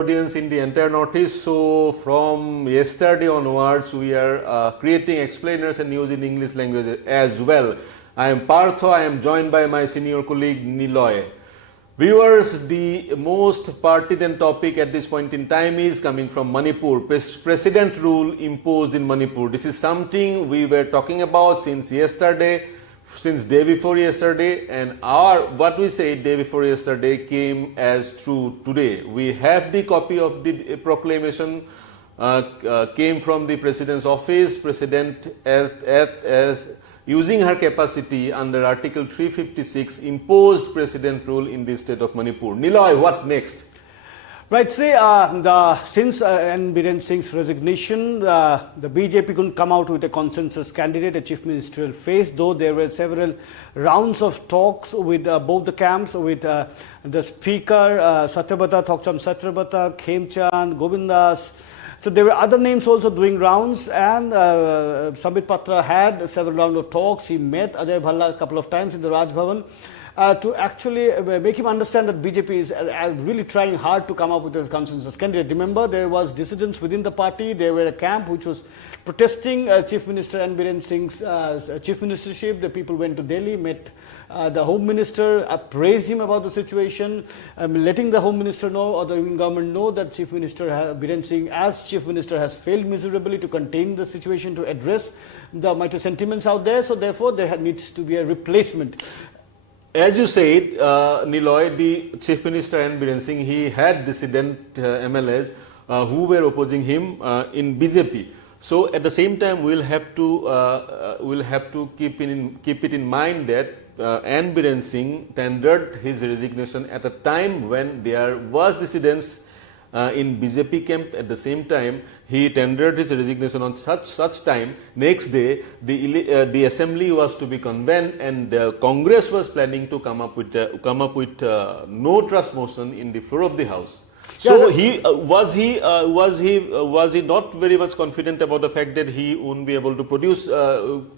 Audience in the entire Northeast. So from yesterday onwards, we are creating explainers and news in English language as well. I am Partho. I am joined by my senior colleague Niloy. Viewers, the most pertinent topic at this point in time is coming from Manipur. President rule imposed in Manipur. This is something we were talking about since yesterday. Since day before yesterday, and what we said day before yesterday came as true today. We have the copy of the proclamation came from the President's office. President as using her capacity under Article 356 imposed President rule in the state of Manipur. Niloy, what next? Right, say since N. Biren Singh's resignation, the BJP couldn't come out with a consensus candidate, a chief ministerial face, though there were several rounds of talks with both the camps, with the speaker, Satyabata, Thokcham Satyabata, Khemchand, Govindas. So there were other names also doing rounds, and Sambit Patra had several rounds of talks. He met Ajay Bhalla a couple of times in the Raj Bhavan. To actually make him understand that BJP is really trying hard to come up with a consensus candidate. Remember, there was dissidence within the party. There were a camp which was protesting Chief Minister N. Biren Singh's chief ministership. The people went to Delhi, met the Home Minister, praised him about the situation, letting the Home Minister know or the Union government know that Chief Minister Biren Singh as Chief Minister has failed miserably to contain the situation, to address the mighty sentiments out there. So therefore, there needs to be a replacement. As you said, Niloy, the Chief Minister N. Biren Singh, he had dissident MLAs who were opposing him in BJP. So at the same time, we'll have to keep it in mind that N. Biren Singh tendered his resignation at a time when there was dissidence in BJP camp. At the same time, he tendered his resignation on such time. Next day, the assembly was to be convened, and the Congress was planning to come up with no trust motion in the floor of the House. So was he not very much confident about the fact that he won't be able to produce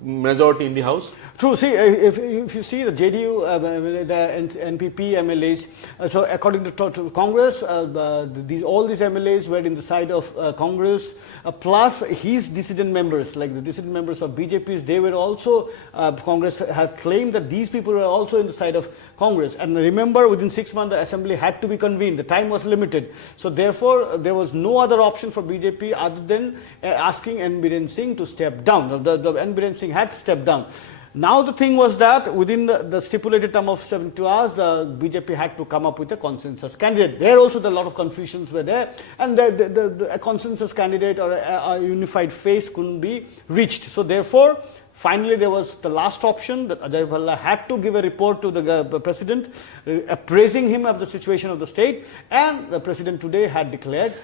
majority in the House? True. See, if you see the JDU, the NPP MLAs, so according to Congress, all these MLAs were in the side of Congress, plus his dissident members, like the dissident members of BJPs, they were also, Congress had claimed that these people were also in the side of Congress. And remember, within 6 months, the assembly had to be convened. The time was limited. So therefore, there was no other option for BJP other than asking N. Biren Singh to step down. The N. Biren Singh had stepped down. Now the thing was that within the stipulated term of 72 hours, the BJP had to come up with a consensus candidate. There also a lot of confusions were there, and a consensus candidate or a unified face couldn't be reached. So therefore, finally, there was the last option that Ajay Bhalla had to give a report to the president, appraising him of the situation of the state, and the president today had declared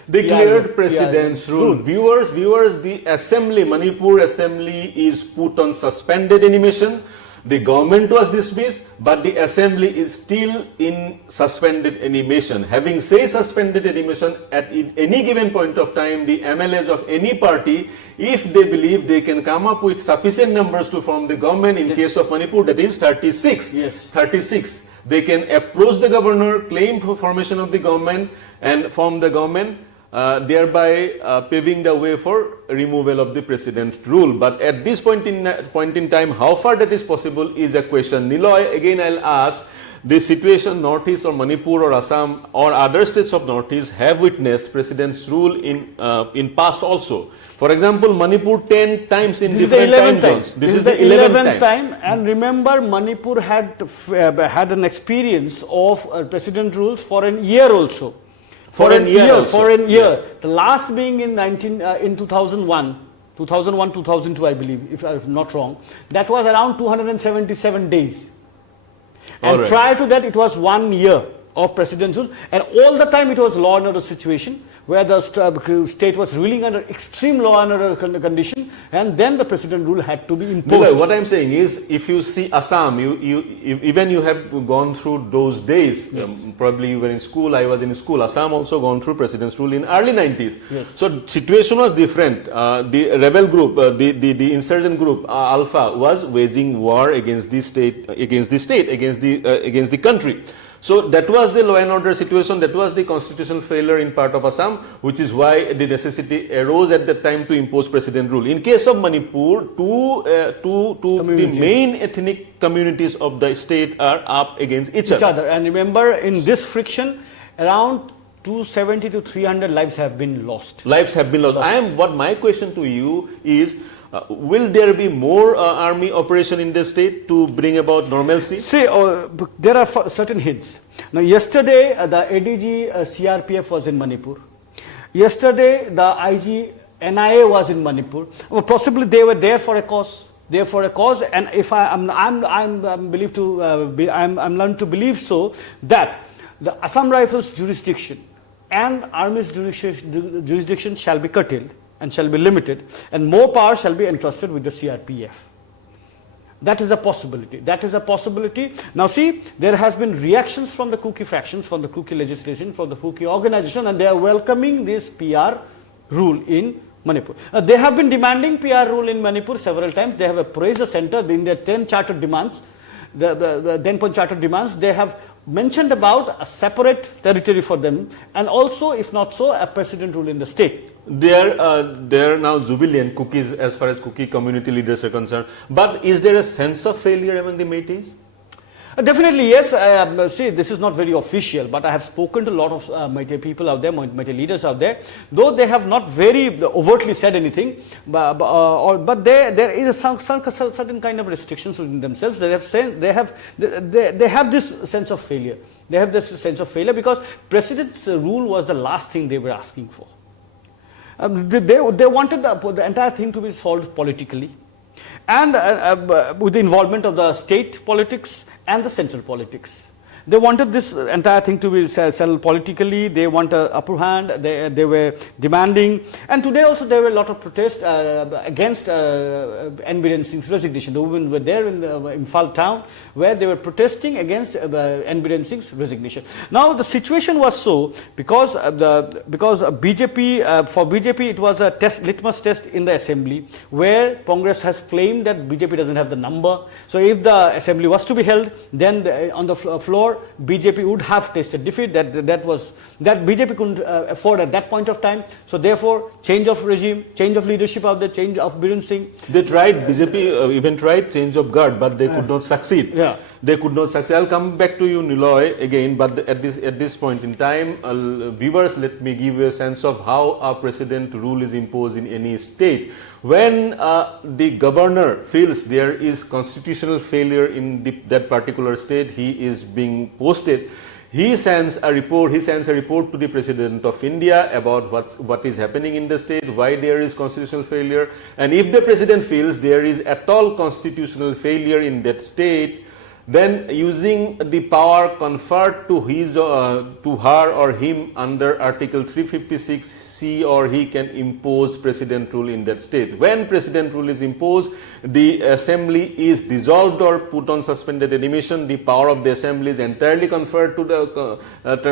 president's rule. Viewers, the assembly, Manipur assembly is put on suspended animation. The government was dismissed, but the assembly is still in suspended animation. Having said suspended animation, at any given point of time, the MLAs of any party, if they believe they can come up with sufficient numbers to form the government, in case of Manipur, that is 36. Yes. 36. They can approach the governor, claim for formation of the government, and form the government, thereby paving the way for removal of the president rule. But at this point in time, how far that is possible is a question. Niloy, again I'll ask, the situation Northeast or Manipur or Assam or other states of Northeast have witnessed president's rule in past also. For example, Manipur 10 times in different time zones. This is the 11th time. And remember, Manipur had an experience of president rules for a year also. For a year. Yeah. The last being in 2001, 2002, I believe, if I'm not wrong. That was around 277 days. And prior to that, it was 1 year of presidential rule, and all the time it was law and order situation, where the state was ruling under extreme law and order condition, and then the president rule had to be imposed. What I'm saying is, if you see Assam, you have gone through those days. Yes. Probably you were in school, I was in school. Assam also gone through president's rule in early 90s. Yes. So situation was different. The rebel group, the insurgent group, Alpha, was waging war against the state, against the country. So that was the law and order situation, that was the constitutional failure in part of Assam, which is why the necessity arose at that time to impose president rule. In case of Manipur, the main ethnic communities of the state are up against each other. And remember, in this friction, around 270 to 300 lives have been lost. Lives have been lost. My question to you is, will there be more army operation in the state to bring about normalcy? See, there are certain hints. Now, yesterday, the ADG CRPF was in Manipur. Yesterday, the IG NIA was in Manipur. Well, possibly they were there for a cause. And if I'm learned to believe so, that the Assam Rifles jurisdiction and Army's jurisdiction shall be curtailed and shall be limited, and more power shall be entrusted with the CRPF. That is a possibility. Now see, there has been reactions from the Kuki fractions, from the Kuki legislation, from the Kuki organization, and they are welcoming this PR rule in Manipur. They have been demanding PR rule in Manipur several times. They have appraised the center in their 10 charter demands, the 10-point charter demands. They have mentioned about a separate territory for them, and also, if not so, a president rule in the state. They are now jubilant Kukis as far as Kuki community leaders are concerned. But is there a sense of failure among the Métis? Definitely, yes. See, this is not very official, but I have spoken to a lot of Métis people out there, Métis leaders out there. Though they have not very overtly said anything, but there is some certain kind of restrictions within themselves. They have this sense of failure. They have this sense of failure because president's rule was the last thing they were asking for. They wanted the entire thing to be solved politically, and with the involvement of the state politics and the central politics. They wanted this entire thing to be settled politically. They want an upper hand. They were demanding. And today also there were a lot of protests against N. Biren Singh's resignation. The women were there in the Imphal town where they were protesting against N. Biren Singh's resignation. Now the situation was so because BJP, for BJP it was a litmus test in the assembly where Congress has claimed that BJP doesn't have the number. So if the assembly was to be held, then on the floor BJP would have tasted defeat. That BJP couldn't afford at that point of time. So therefore, change of regime, change of leadership out there, change of Biren Singh. They tried, BJP even tried change of guard, but they could not succeed. Yeah. They could not succeed. I'll come back to you, Niloy, again, but at this point in time, viewers, let me give you a sense of how a president rule is imposed in any state. When the governor feels there is constitutional failure in that particular state, he is being posted. He sends a report to the President of India about what is happening in the state, why there is constitutional failure, and if the President feels there is at all constitutional failure in that state, then using the power conferred to her or him under Article 356C, or he can impose president rule in that state. When president rule is imposed, the assembly is dissolved or put on suspended animation. The power of the assembly is entirely conferred to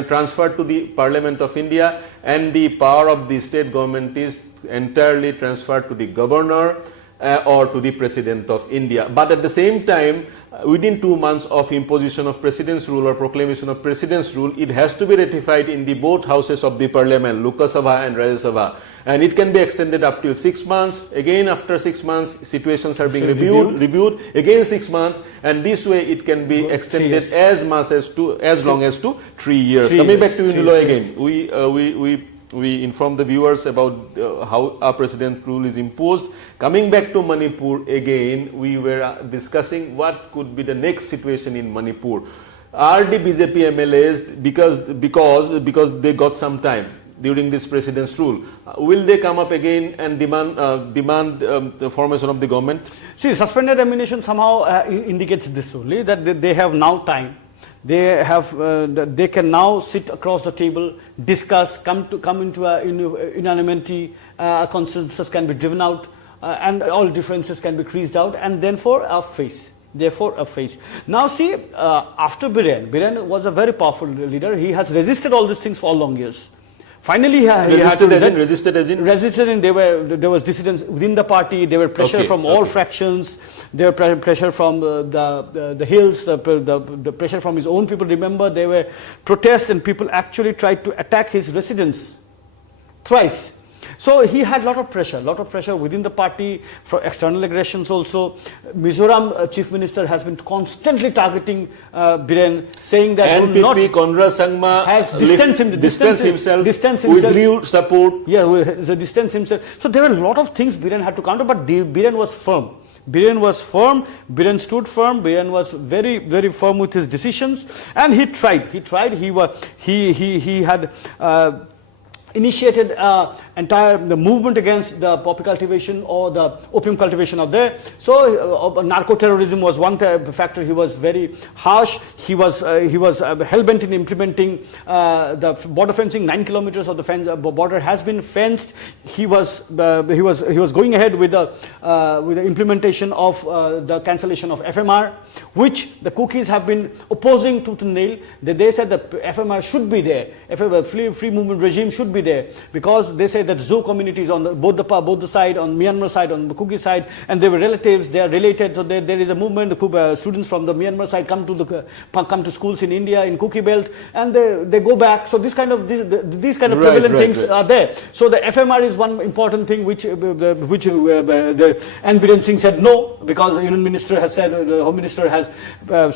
transferred to the Parliament of India, and the power of the state government is entirely transferred to the governor or to the President of India. But at the same time, within 2 months of imposition of president's rule or proclamation of president's rule, it has to be ratified in the both houses of the parliament, Lok Sabha and Rajya Sabha, and it can be extended up till 6 months. Again, after 6 months, situations are being reviewed again 6 months, and this way it can be extended as long as to 3 years. Coming back to you, Niloy, again, we inform the viewers about how a president rule is imposed. Coming back to Manipur again, we were discussing what could be the next situation in Manipur. Are the BJP MLAs, because they got some time during this president's rule, will they come up again and demand the formation of the government? See, suspended ammunition somehow indicates this only, that they have now time. They can now sit across the table, discuss, come into a unanimity, a consensus can be driven out, and all differences can be creased out, and therefore a face. Now see, after Biren was a very powerful leader. He has resisted all these things for long years. Finally, he had to Resisted as in? resisted, and there was dissidence within the party. There were pressure from all fractions. There were pressure from the hills, the pressure from his own people. Remember, there were protests, and people actually tried to attack his residence thrice. So he had a lot of pressure within the party, for external aggressions also. Mizoram Chief Minister has been constantly targeting Biren, saying that NPP Conrad Sangma has distanced himself, withdrew support. Yeah, the distance himself. So there were a lot of things Biren had to counter, but Biren was firm. Biren stood firm. Biren was very, very firm with his decisions, and he tried. He had initiated the movement against the poppy cultivation or the opium cultivation out there. So narco-terrorism was one factor. He was very harsh. He was hell-bent in implementing the border fencing. 9 kilometers of the border has been fenced. He was going ahead with the implementation of the cancellation of FMR, which the cookies have been opposing tooth and nail. They said that FMR should be there. Free movement regime should be there, because they say that Zoo communities on both the side, on Myanmar side, on the Kuki side, and they were relatives, they are related. So there is a movement. The students from the Myanmar side come to schools in India, in Kuki belt, and they go back. So these kind of prevalent things are there. So the FMR is one important thing which N. Biren Singh said no, because the Union Minister has said, the Home Minister has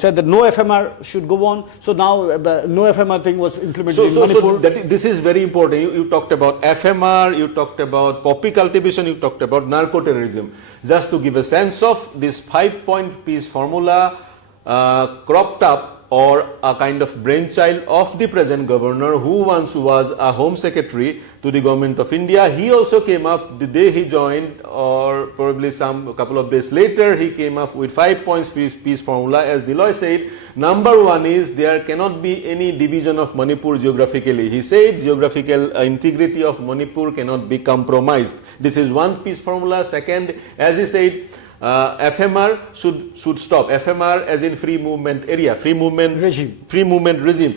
said that no FMR should go on. So now no FMR thing was implemented in Manipur. This is very important. You talked about FMR, you talked about poppy cultivation, you talked about narco-terrorism. Just to give a sense of this 5-point peace formula cropped up, or a kind of brainchild of the present governor, who once was a Home Secretary to the Government of India. He also came up the day he joined, or probably a couple of days later, he came up with 5 points peace formula. As Niloy said, number one is there cannot be any division of Manipur geographically. He said geographical integrity of Manipur cannot be compromised. This is one peace formula. Second, as he said, FMR should stop. FMR as in free movement area, free movement regime. Free movement regime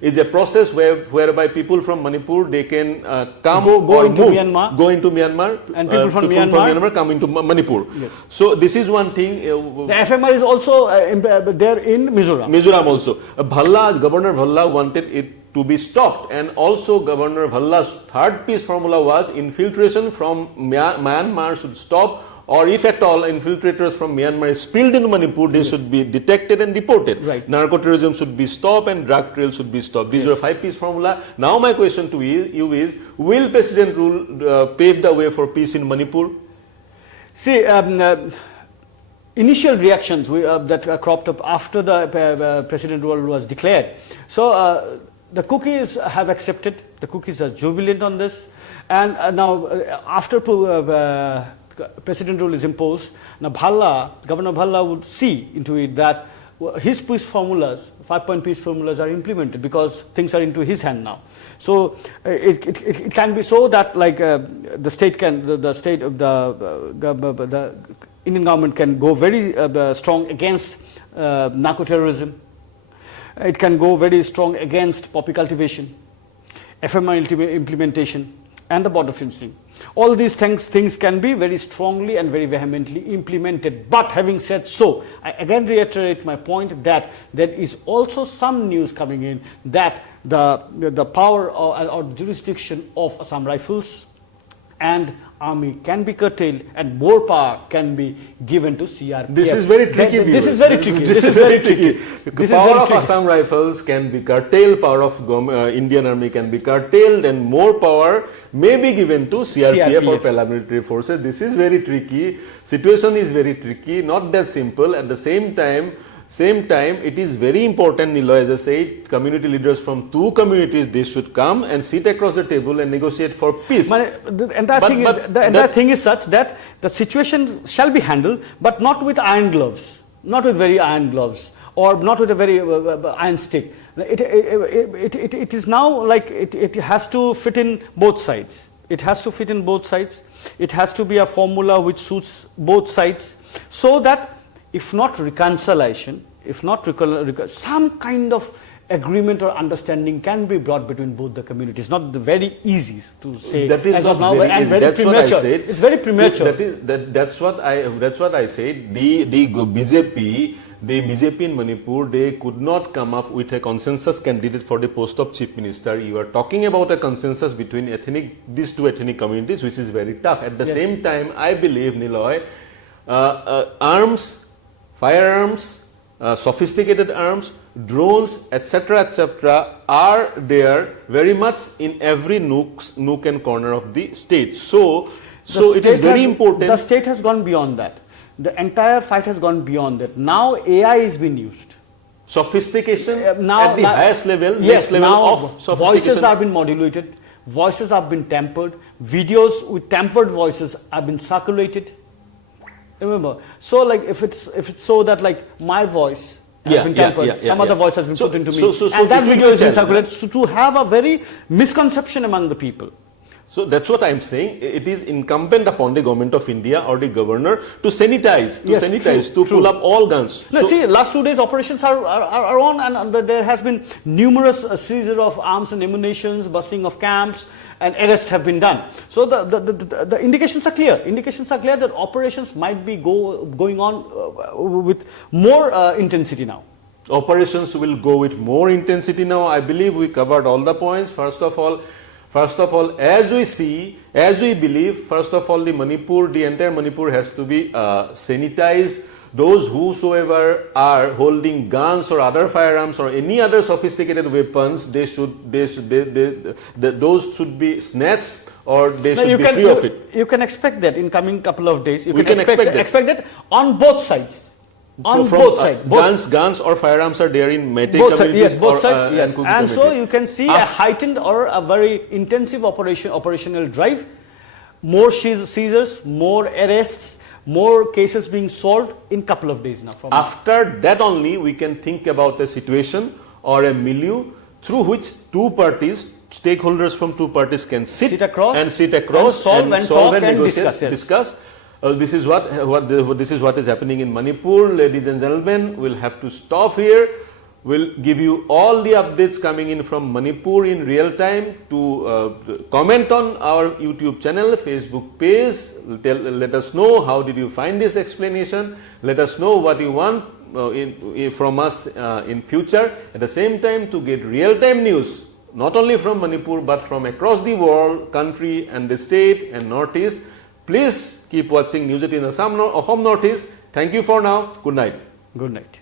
is a process whereby people from Manipur, they can go into Myanmar, and people from Myanmar come into Manipur. Yes. So this is one thing. The FMR is also there in Mizoram. Mizoram also. Governor Bhalla wanted it to be stopped, and also Governor Bhalla's third peace formula was infiltration from Myanmar should stop, or if at all infiltrators from Myanmar is spilled into Manipur, they should be detected and deported. Right. Narco-terrorism should be stopped and drug trail should be stopped. These are 5 peace formula. Now my question to you is, will President rule pave the way for peace in Manipur? See, initial reactions that cropped up after the president rule was declared. So the cookies have accepted. The cookies are jubilant on this, and now after president rule is imposed, now Governor Bhalla would see into it that his peace formulas, 5-point peace formulas, are implemented, because things are into his hand now. So it can be so that the Indian government can go very strong against narco-terrorism. It can go very strong against poppy cultivation, FMR implementation, and the border fencing. All these things can be very strongly and very vehemently implemented. But having said so, I again reiterate my point that there is also some news coming in that the power or jurisdiction of Assam Rifles and Army can be curtailed, and more power can be given to CRPF. This is very tricky. This is very tricky. The power of Assam Rifles can be curtailed, power of Indian Army can be curtailed, and more power may be given to CRPF or paramilitary forces. This is very tricky. Situation is very tricky, not that simple. At the same time, it is very important, Niloy, as I said, community leaders from 2 communities, they should come and sit across the table and negotiate for peace. The entire thing is such that the situation shall be handled, but not with iron gloves, not with very iron gloves, or not with a very iron stick. It is now like it has to fit in both sides. It has to fit in both sides. It has to be a formula which suits both sides, so that if not reconciliation, if not some kind of agreement or understanding can be brought between both the communities. Not very easy to say that is as not of now, very and easy. very That's premature. what I said. It's very premature. That's what I said. The BJP in Manipur, they could not come up with a consensus candidate for the post of chief minister. You are talking about a consensus between these two ethnic communities, which is very tough. At the same time, I believe, Niloy, arms, firearms, sophisticated arms, drones, etc., are there very much in every nook and corner of the state. So it is very important. The state has gone beyond that. The entire fight has gone beyond that. Now AI is being used. Sophistication at the highest level, yes, next level now of sophistication. Voices have been modulated, voices have been tampered, videos with tampered voices have been circulated. Remember, so like if it's so that like my voice has been tampered, some other voice has been put into me, and that video is been circulated, so to have a very misconception among the people. So that's what I am saying. It is incumbent upon the government of India or the governor to sanitize, pull up all guns. No, see, last 2 days operations are on, and there has been numerous seizure of arms and ammunitions, busting of camps, and arrests have been done. So the indications are clear. Indications are clear that operations might be going on with more intensity now. Operations will go with more intensity now. I believe we covered all the points. First of all, as we believe, first of all, the entire Manipur has to be sanitized. Those whosoever are holding guns or other firearms or any other sophisticated weapons, those should be snatched or they should be free of it. You can expect that in coming couple of days. We can expect that on both sides. On both sides. Guns or firearms are there in Meitei communities. Yes, both sides. Yes. And And so you can see a heightened or a very intensive operational drive, more seizures, more arrests, more cases being solved in couple of days now. After that only we can think about a situation or a milieu through which stakeholders from two parties can sit across and solve and negotiate, discuss. This is what is happening in Manipur, ladies and gentlemen. We'll have to stop here. We'll give you all the updates coming in from Manipur in real time. To comment on our YouTube channel, Facebook page. Let us know how did you find this explanation. Let us know what you want from us in future. At the same time, to get real-time news, not only from Manipur but from across the world, country and the state and Northeast. Please keep watching News18 Assam Northeast. Thank you for now. Good night. Good night.